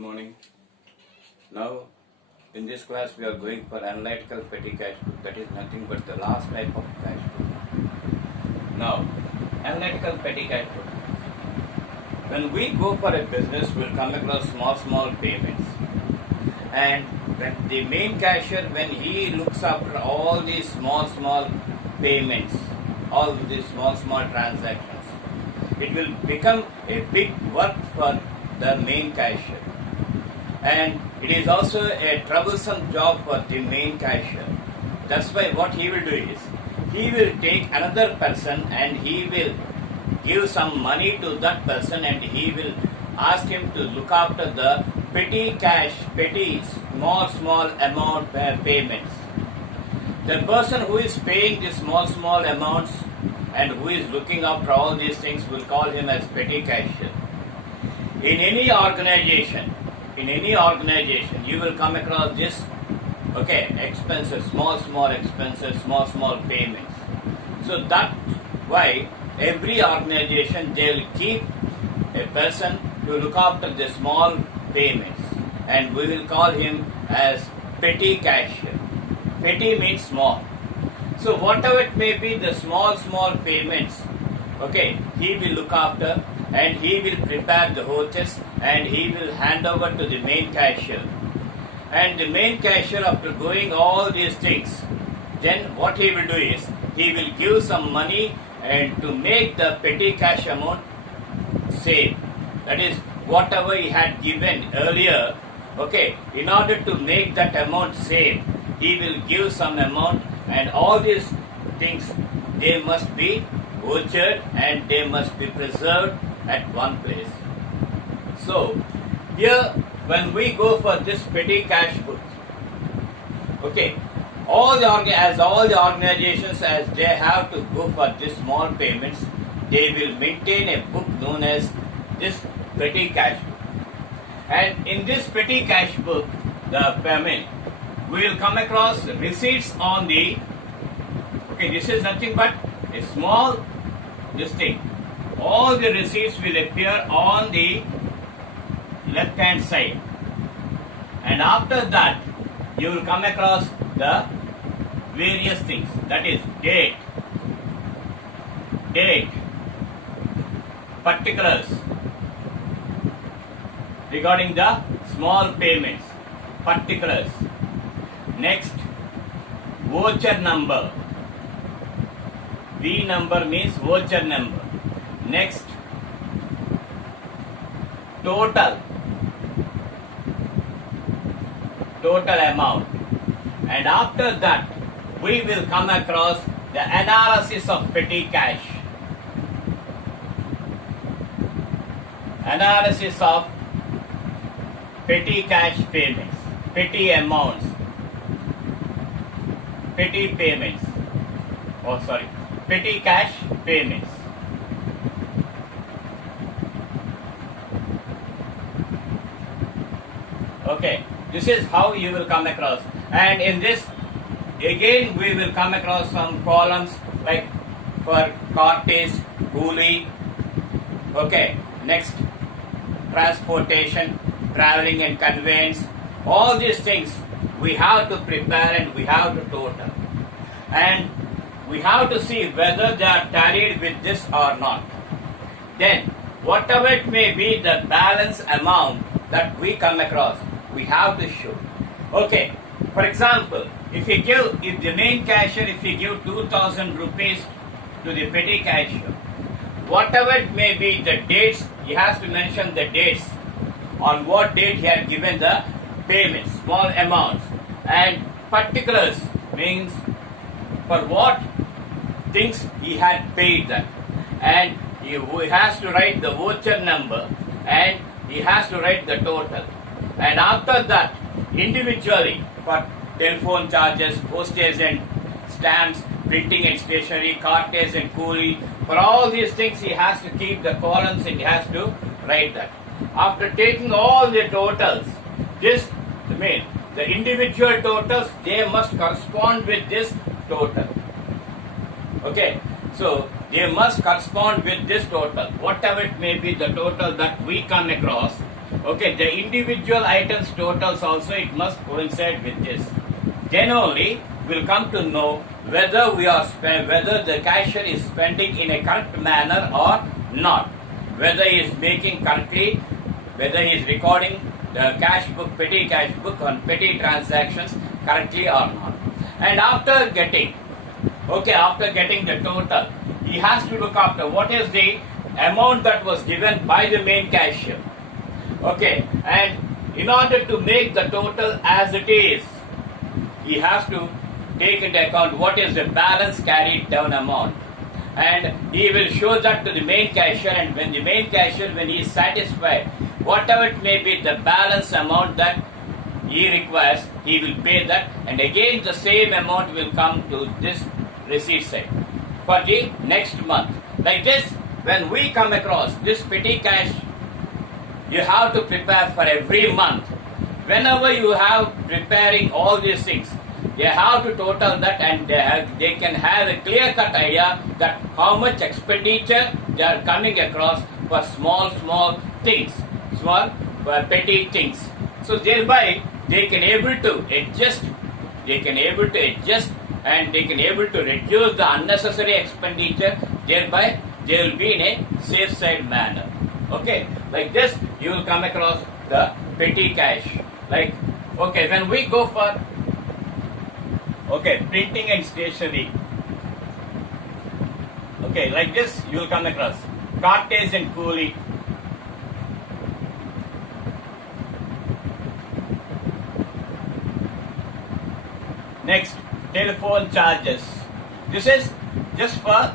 morning. Now, in this class, we are going for analytical petty cash flow. That is nothing but the last type of cash flow. Now, analytical petty cash flow. When we go for a business, we'll come across small payments. And when the main cashier, when he looks after all these small payments, all these small transactions, it will become a big work for the main cashier. And it is also a troublesome job for the main cashier. That's why what he will do is, he will take another person and he will give some money to that person and he will ask him to look after the petty small amount payments. The person who is paying the small amounts and who is looking after all these things will call him as petty cashier. In any organization, you will come across this, expenses, small expenses, small payments. So that's why every organization, they will keep a person to look after the small payments, and we will call him as petty cashier. Petty means small. So whatever it may be, the small payments, he will look after, and he will prepare the vouchers and he will hand over to the main cashier. And the main cashier, after doing all these things, then what he will do is, he will give some money and to make the petty cash amount same. That is, whatever he had given earlier, in order to make that amount same, he will give some amount, and all these things, they must be vouchered and they must be preserved at one place. So, here when we go for this petty cash book, all the organizations, as they have to go for these small payments, they will maintain a book known as this petty cash book. And in this petty cash book, the payment, we will come across receipts on the, this is nothing but a small, this thing. All the receipts will appear on the left hand side, and after that you will come across the various things, that is date, particulars regarding the small payments, particulars. Next, voucher number. V number means voucher number. Next, total amount. And after that, we will come across the analysis of petty cash. Analysis of petty cash payments, petty amounts, petty payments. Petty cash payments. This is how you will come across. And in this, again, we will come across some columns like for cartage, coolie. Next, transportation, traveling and conveyance. All these things we have to prepare and we have to total. And we have to see whether they are tallied with this or not. Then, whatever it may be, the balance amount that we come across, we have to show. For example, if the main cashier, if he give 2,000 rupees to the petty cashier, whatever it may be, the dates, he has to mention the dates, on what date he had given the payments, small amounts, and particulars means for what things he had paid that, and he has to write the voucher number and he has to write the total. And after that, individually, for telephone charges, postage and stamps, printing and stationery, cartage and coolie, for all these things he has to keep the columns and he has to write that. After taking all the totals, the individual totals, they must correspond with this total. So they must correspond with this total. Whatever it may be, the total that we come across, Okay, the individual items totals also it must coincide with this. Then only we'll come to know whether whether the cashier is spending in a correct manner or not. Whether he is making correctly, whether he is recording the cash book, petty cash book on petty transactions correctly or not. And after getting the total, he has to look after what is the amount that was given by the main cashier. Okay, and in order to make the total as it is, he has to take into account what is the balance carried down amount. And he will show that to the main cashier, and when the main cashier, when he is satisfied, whatever it may be the balance amount that he requires, he will pay that, and again the same amount will come to this receipt side for the next month. Like this, when we come across this petty cash, you have to prepare for every month. Whenever you have preparing all these things, they have to total that, and they can have a clear-cut idea that how much expenditure they are coming across for small things, small petty things. So thereby they can able to adjust, and they can able to reduce the unnecessary expenditure. Thereby they will be in a safe side manner. Okay, like this you will come across the petty cash. Like, okay, when we go for printing and stationery, okay, like this you will come across cartage and coolie. Next, telephone charges. This is just for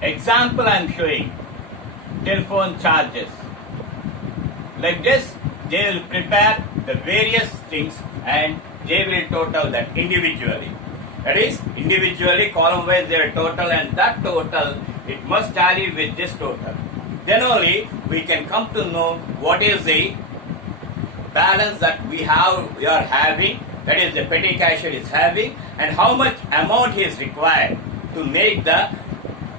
example I am showing. Telephone charges. Like this, they will prepare the various things and they will total that individually. That is, individually, column wise their total, and that total, it must tally with this total. Then only we can come to know what is the balance that we are having, that is the petty cashier is having, and how much amount is required to make the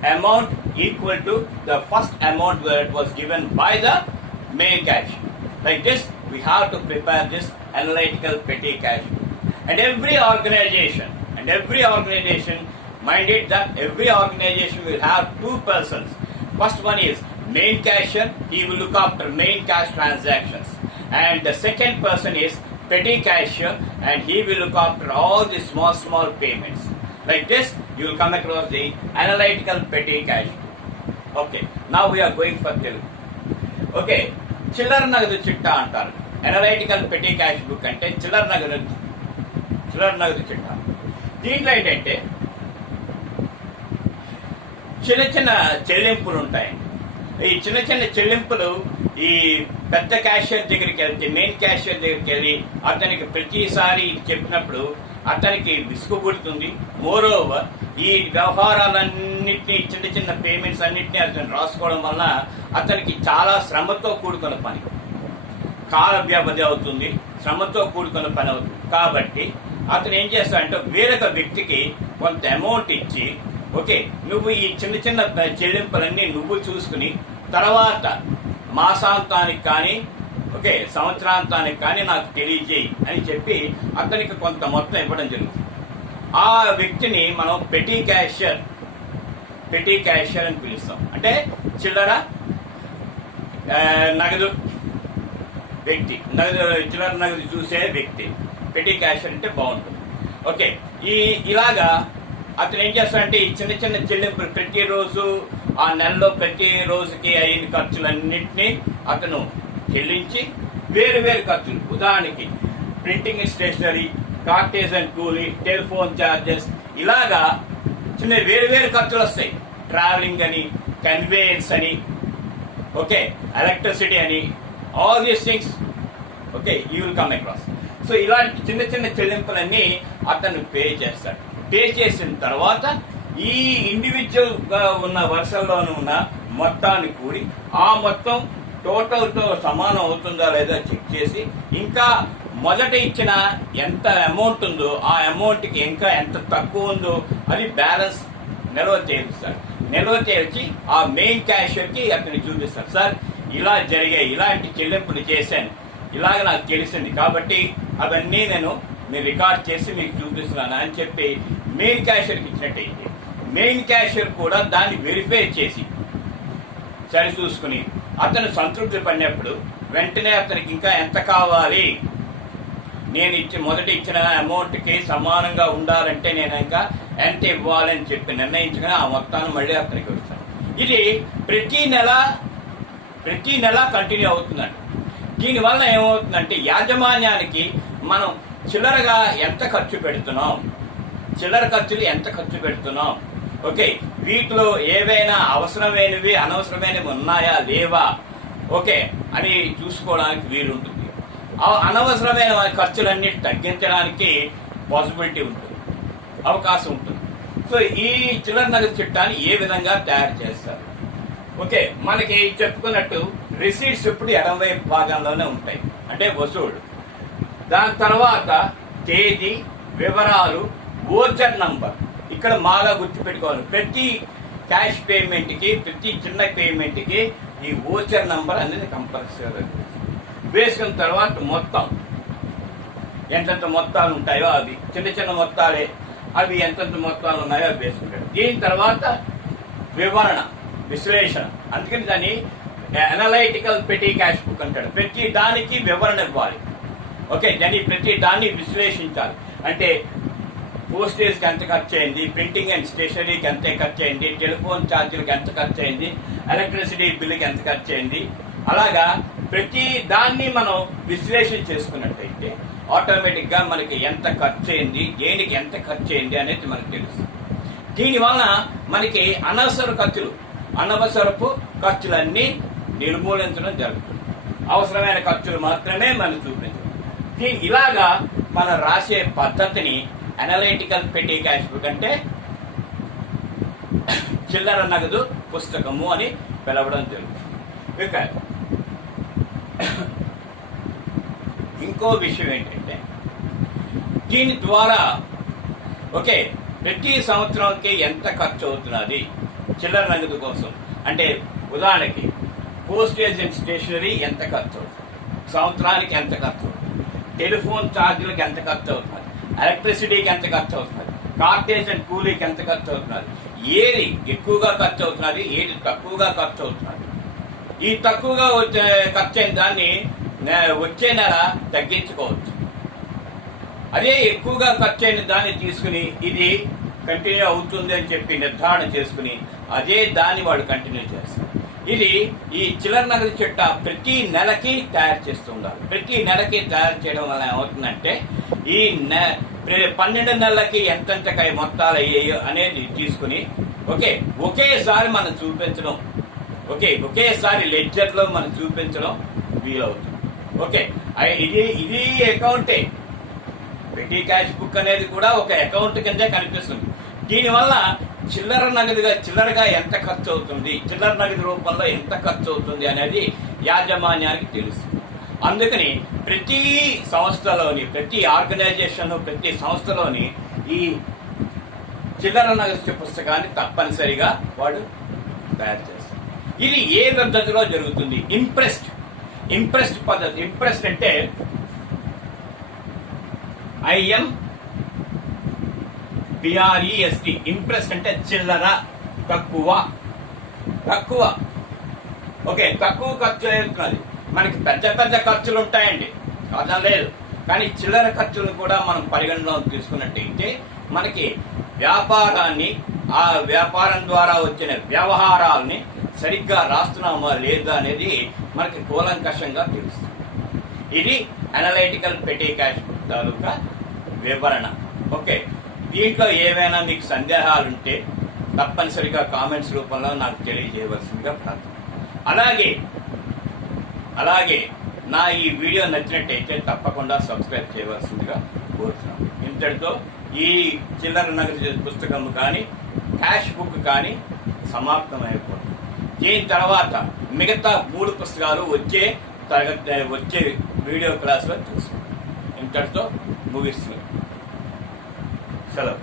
amount equal to the first amount where it was given by the main cashier. Like this, we have to prepare this analytical petty cash. And every organization, mind it that every organization will have two persons. First one is main cashier, he will look after main cash transactions. And the second person is petty cashier, and he will look after all the small payments. Like this, you will come across the analytical petty cash. Okay, now we are going for Telugu. Okay, చిల్లర నగదు చిట్టా అంటారు. Analytical petty cash book అంటే చిల్లర నగదు చిట్టా. దీంట్లో ఏంటంటే చిన్న చెల్లింపులు ఉంటాయండి. ఈ చిన్న చెల్లింపులు ఈ పెద్ద క్యాషియర్ దగ్గరికి వెళ్తే, మెయిన్ క్యాషియర్ దగ్గరికి వెళ్ళి అతనికి ప్రతిసారి చెప్పినప్పుడు అతనికి విసుగు పుడుతుంది. మోరోవర్ ఈ వ్యవహారాలన్నింటినీ, చిన్న పేమెంట్స్ అన్నింటినీ అతను రాసుకోవడం వల్ల అతనికి చాలా శ్రమతో కూడుకున్న పని, కాల వ్యవధి అవుతుంది, శ్రమతో కూడుకున్న పని అవుతుంది. కాబట్టి అతను ఏం చేస్తాడంటే వేరొక వ్యక్తికి కొంత అమౌంట్ ఇచ్చి, ఓకే నువ్వు ఈ చిన్న చెల్లింపులన్నీ నువ్వు చూసుకుని తర్వాత మాసాంతానికి కానీ ఓకే సంవత్సరాంతానికి కానీ నాకు తెలియజేయి అని చెప్పి అతనికి కొంత మొత్తం ఇవ్వడం జరుగుతుంది. ఆ వ్యక్తిని మనం పెటీ క్యాషియర్ అని పిలుస్తాం. అంటే చిల్లర నగదు వ్యక్తి, చిల్లర నగదు చూసే వ్యక్తి పెటీ క్యాషియర్ అంటే బాగుంటుంది. ఓకే, ఇలాగా అతను ఏం చేస్తాడంటే ఈ చిన్న చెల్లింపులు ప్రతిరోజు, ఆ నెలలో ప్రతి రోజుకి అయిన ఖర్చులన్నింటినీ అతను చెల్లించి వేరు ఖర్చులు, ఉదాహరణకి ప్రింటింగ్ స్టేషనరీ, కార్టేజ్ అండ్ కూలీ, టెలిఫోన్ ఛార్జెస్, ఇలాగా చిన్న వేరు ఖర్చులు వస్తాయి. ట్రావెలింగ్ అని, కన్వేయన్స్ అని, ఓకే ఎలక్ట్రిసిటీ అని, all these things okay you will come across. So ఇలాంటి చిన్న చెల్లింపులన్నీ అతను పే చేస్తాడు. పే చేసిన తర్వాత ఈ ఇండివిజువల్ గా ఉన్న వరుసల్లోనూ ఉన్న మొత్తాన్ని కూడి ఆ మొత్తం టోటల్ తో సమానం అవుతుందా లేదా చెక్ చేసి, ఇంకా మొదట ఇచ్చిన ఎంత అమౌంట్ ఉందో ఆ అమౌంట్ కి ఇంకా ఎంత తక్కువ ఉందో అది బ్యాలెన్స్ నిల్వ చేయిస్తారు. నిల్వ చేయించి ఆ మెయిన్ క్యాషియర్ కి అతను చూపిస్తారు. సార్ ఇలా జరిగాయి, ఇలాంటి చెల్లింపులు చేశాను, ఇలాగ నాకు తెలిసింది కాబట్టి అవన్నీ నేను రికార్డ్ చేసి మీకు చూపిస్తున్నాను అని చెప్పి మెయిన్ క్యాషియర్కి ఇచ్చినట్టయితే మెయిన్ క్యాషియర్ కూడా దాన్ని వెరిఫై చేసి సరి చూసుకుని అతను సంతృప్తి పడినప్పుడు వెంటనే అతనికి ఇంకా ఎంత కావాలి, నేను మొదట ఇచ్చిన అమౌంట్కి సమానంగా ఉండాలంటే నేను ఇంకా ఎంత ఇవ్వాలని చెప్పి నిర్ణయించుకుని ఆ మొత్తాన్ని మళ్ళీ అతనికి ఇస్తాను. ఇది ప్రతి నెల కంటిన్యూ అవుతుందండి. దీనివల్ల ఏమవుతుందంటే యాజమాన్యానికి మనం చిల్లరగా ఎంత ఖర్చు పెడుతున్నాం, చిల్లర ఖర్చులు ఎంత ఖర్చు పెడుతున్నాం, ఓకే, వీటిలో ఏవైనా అవసరమైనవి అనవసరమైనవి ఉన్నాయా లేవా, ఓకే అని చూసుకోవడానికి వీలుంటుంది. అనవసరమైన ఖర్చులన్నీ తగ్గించడానికి పాసిబిలిటీ ఉంటుంది, అవకాశం ఉంటుంది. సో ఈ చిల్లర నగదు చిట్టాన్ని ఏ విధంగా తయారు చేస్తారు? ఓకే, మనకి చెప్పుకున్నట్టు రిసీట్స్ ఎప్పుడు ఎడమ వైపు భాగంలోనే ఉంటాయి, అంటే వసూళ్లు. దాని తర్వాత తేదీ, వివరాలు, ఓచర్ నంబర్. ఇక్కడ బాగా గుర్తుపెట్టుకోవాలి, ప్రతి క్యాష్ పేమెంట్కి, ప్రతి చిన్న పేమెంట్కి ఈ ఓచర్ నంబర్ అనేది కంపల్సరీ వేసుకున్న తర్వాత మొత్తం ఎంతెంత మొత్తాలు ఉంటాయో అవి చిన్న మొత్తాలే, అవి ఎంతెంత మొత్తాలు ఉన్నాయో అవి వేసుకుంటాడు. దీని తర్వాత వివరణ, విశ్లేషణ. అందుకని దాన్ని అనలైటికల్ పెటీ క్యాష్ బుక్ అంటాడు. ప్రతి దానికి వివరణ ఇవ్వాలి, ఓకే, దాన్ని ప్రతి దాన్ని విశ్లేషించాలి. అంటే పోస్టేజ్కి ఎంత ఖర్చు అయింది, ప్రింటింగ్ అండ్ స్టేషనరీకి ఎంత ఖర్చు అయింది, టెలిఫోన్ ఛార్జీలకు ఎంత ఖర్చు అయింది, ఎలక్ట్రిసిటీ బిల్లుకి ఎంత ఖర్చు అయింది. అలాగా ప్రతి దాన్ని మనం విశ్లేషణ చేసుకున్నట్టయితే ఆటోమేటిక్ గా మనకి ఎంత ఖర్చు అయింది, దేనికి ఎంత ఖర్చు అయింది అనేది మనకు తెలుస్తుంది. దీనివల్ల మనకి అనవసరపు ఖర్చులన్నీ నిర్మూలించడం జరుగుతుంది. అవసరమైన ఖర్చులు మాత్రమే మనం చూపించడం. ఇలాగా మనం రాసే పద్ధతిని అనలైటికల్ పెటీ క్యాష్ బుక్ అంటే చిల్లర నగదు పుస్తకము అని పిలవడం జరుగుతుంది. ఇక ఇంకో విషయం ఏంటంటే దీని ద్వారా ఓకే ప్రతి సంవత్సరానికి ఎంత ఖర్చు అవుతున్నది చిల్లర నగదు కోసం. అంటే ఉదాహరణకి పోస్టేజ్ అండ్ స్టేషనరీ ఎంత ఖర్చు అవుతుంది, సంవత్సరానికి ఎంత ఖర్చు అవుతుంది, టెలిఫోన్ ఛార్జీలకు ఎంత ఖర్చు అవుతున్నది, ఎలక్ట్రిసిటీకి ఎంత ఖర్చు అవుతున్నది, కార్టేజ్ అండ్ కూలీకి ఎంత ఖర్చు అవుతున్నది, ఏది ఎక్కువగా ఖర్చు అవుతున్నది, ఏది తక్కువగా ఖర్చు అవుతున్నది. ఈ తక్కువగా ఖర్చు అయిన దాన్ని వచ్చే నెల తగ్గించుకోవచ్చు. అదే ఎక్కువగా ఖర్చు అయిన దాన్ని తీసుకుని ఇది కంటిన్యూ అవుతుంది అని చెప్పి నిర్ధారణ చేసుకుని అదే దాన్ని వాళ్ళు కంటిన్యూ చేస్తారు. ఇది ఈ చిల్లర నగదు చిట్టా ప్రతి నెలకి తయారు చేస్తుండాలి. ప్రతి నెలకి తయారు చేయడం వల్ల ఏమవుతుందంటే ఈ 12 నెలలకి ఎంతెంతకై మొత్తాలు అయ్యాయో అనేది తీసుకుని ఓకే ఒకేసారి మనం చూపించడం, ఒకేసారి లెడ్జర్ లో మనం చూపించడం వీలవుతుంది. ఓకే, ఇది అకౌంటే. పెటీ క్యాష్ బుక్ అనేది కూడా ఒక అకౌంట్ కిందే కనిపిస్తుంది. దీనివల్ల చిల్లరగా ఎంత ఖర్చు అవుతుంది, చిల్లర నగదు రూపంలో ఎంత ఖర్చు అవుతుంది అనేది యాజమాన్యానికి తెలుస్తుంది. అందుకని ప్రతి సంస్థలోని, ప్రతి ఆర్గనైజేషన్, ప్రతి సంస్థలోని ఈ చిల్లర నగదు పుస్తకాన్ని తప్పనిసరిగా వాడు తయారు చేస్తారు. ఇది ఏ పద్ధతిలో జరుగుతుంది? ఇంప్రెస్డ్ పద్ధతి. ఇంప్రెస్డ్ అంటే IMPREST. ఇంప్రెస్డ్ అంటే చిల్లర, తక్కువ. ఓకే, తక్కువ ఖర్చు అవుతున్నది. మనకి పెద్ద ఖర్చులు ఉంటాయండి, అర్థం లేదు. కానీ చిల్లర ఖర్చులను కూడా మనం పరిగణలో తీసుకున్నట్టయితే మనకి వ్యాపారాన్ని, ఆ వ్యాపారం ద్వారా వచ్చిన వ్యవహారాలని సరిగ్గా రాస్తున్నామా లేదా అనేది మనకి కూలంకషంగా తెలుస్తుంది. ఇది అనలైటికల్ పెటీ క్యాష్ బుక్ తాలూకా వివరణ. ఓకే, దీంట్లో ఏవైనా మీకు సందేహాలుంటే తప్పనిసరిగా కామెంట్స్ రూపంలో నాకు తెలియజేయవలసిందిగా ప్రార్థన. అలాగే నా ఈ వీడియో నచ్చినట్టయితే తప్పకుండా సబ్స్క్రైబ్ చేయవలసిందిగా కోరుతున్నాను. ఇంతటితో ఈ చిల్లర నగదు పుస్తకం కానీ క్యాష్ బుక్ కానీ సమాప్తమైపోతుంది. దీని తర్వాత మిగతా 3 పుస్తకాలు వచ్చే వీడియో క్లాస్లో చూస్తాం. ఇంతటితో ముగిస్తుంది. సెలవు.